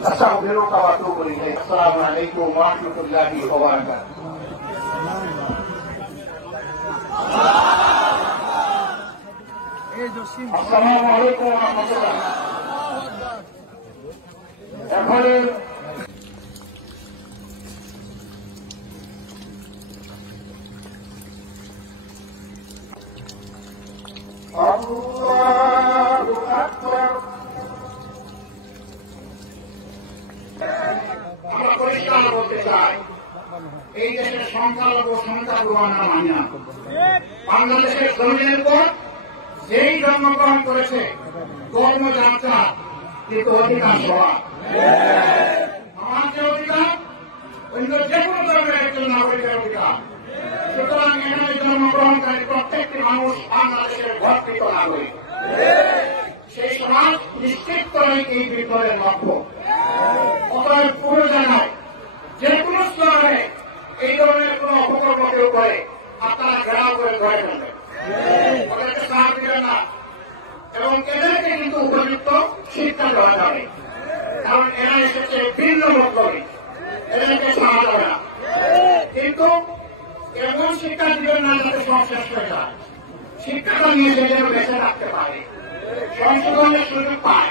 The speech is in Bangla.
أستغفرك وأتوب إليك. السلام عليكم ورحمة الله وبركاته. আসসালামু আলাইকুম ওয়া রাহমাতুল্লাহ। এখন আল্লাহু আকবার। আমরা পরিষ্কার বলতে চাই, এই দেশের সংখ্যালঘু আমরা মানি না। বাংলাদেশের জমিনের পর যেই জন্মগ্রহণ করেছে কর্মযাত্রা কিন্তু অধিকার সভা আমার যে অধিকার অন্য যে কোনো ধর্মের একজন নাগরিকের অধিকার। সুতরাং এখানে জন্মগ্রহণকারী প্রত্যেকটি মানুষ বাংলাদেশের গর্বিত নাগরিক। সেই সমাজ নিশ্চিত করে এই বিপ্লবের লক্ষ্য। অতএব পুরো জায়গায় যে কোনো স্তরে এই ধরনের কোন অপকর্ম কেউ করে আপনারা ঘেরাও করে ধরে ফেলবেন, ওদেরকে সাহায্য দিবেন না এবং এদেরকে কিন্তু উপযুক্ত শিক্ষা দেওয়া যাবে। কারণ এরা এসেছে ভিন্ন মতলবে, এদেরকে সাহায্য হবে না। কিন্তু এমন শিক্ষা দিবেন না যাতে সব শেষ হয়ে যায়। শিক্ষাটা নিয়ে যেন বেঁচে রাখতে পারে, সংশোধনের সুযোগ পায়।